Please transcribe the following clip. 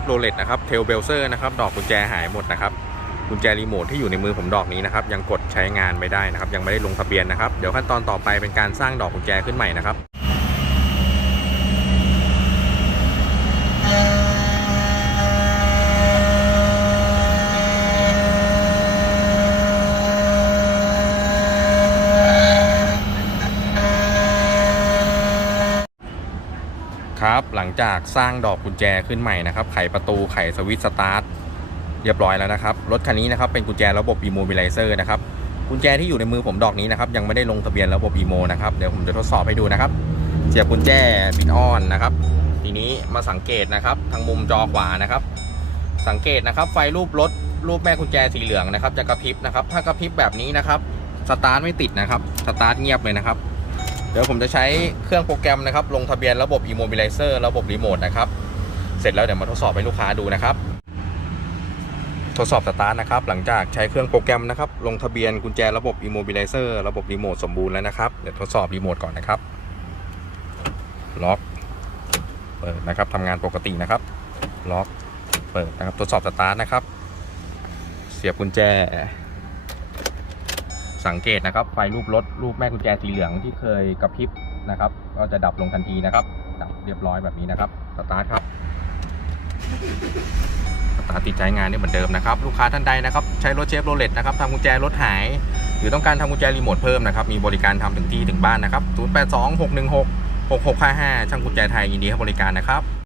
ฟโรเลตนะครับเทลเบลเซอร์นะครับดอกกุญแจหายหมดนะครับกุญแจรีโมทที่อยู่ในมือผมดอกนี้นะครับยังกดใช้งานไม่ได้นะครับยังไม่ได้ลงทะเบียนนะครับเดี๋ยวขั้นตอนต่อไปเป็นการสร้างดอกกุญแจขึ้นใหม่นะครับ ครับ หลังจากสร้างดอกกุญแจขึ้นใหม่นะครับ ไขประตูไขสวิตช์สตาร์ทเรียบร้อยแล้วนะครับ รถคันนี้นะครับเป็นกุญแจระบบ Immobilizer นะครับ กุญแจที่อยู่ในมือผมดอกนี้นะครับ ยังไม่ได้ลงทะเบียนระบบ Imo นะครับ เดี๋ยวผมจะทดสอบให้ดูนะครับ เสียบกุญแจปิดออนนะครับ ทีนี้มาสังเกตนะครับ ทางมุมจอขวานะครับ สังเกตนะครับ ไฟรูปรถรูปแม่กุญแจสีเหลืองนะครับ จะกระพริบนะครับ ถ้ากระพริบแบบนี้นะครับ สตาร์ทไม่ติดนะครับ สตาร์ทเงียบเลยนะครับ เดี๋ยวผมจะใช้เครื่องโปรแกรมนะครับ ลงทะเบียนระบบ Immobilizer ระบบรีโมทนะครับ เสร็จแล้วเดี๋ยวมาทดสอบให้ลูกค้าดูนะครับ ทดสอบสตาร์ทนะครับ หลังจากใช้เครื่องโปรแกรมนะครับ ลงทะเบียนกุญแจระบบ Immobilizer ระบบรีโมทสมบูรณ์แล้วนะครับ เดี๋ยวทดสอบรีโมทก่อนนะครับ ล็อก เปิดนะครับทำงานปกตินะครับ ล็อก เปิดนะครับ ทดสอบสตาร์ทนะครับ เสียบกุญแจ สังเกตนะครับ ไฟรูปรถรูปแม่กุญแจสีเหลืองที่เคยกระพริบนะครับ ก็จะดับลงทันทีนะครับ ดับเรียบร้อยแบบนี้นะครับสตาร์ทครับสตาร์ทติดใช้งานได้เหมือนเดิมนะครับ ลูกค้าท่านใดนะครับ ใช้รถเชฟโรเลตนะครับทำกุญแจรถหาย หรือต้องการทำกุญแจรีโมทเพิ่มนะครับ มีบริการทำถึงที่ถึงบ้านนะครับ 082 616 6655 ช่างกุญแจไทยยินดีให้บริการนะครับ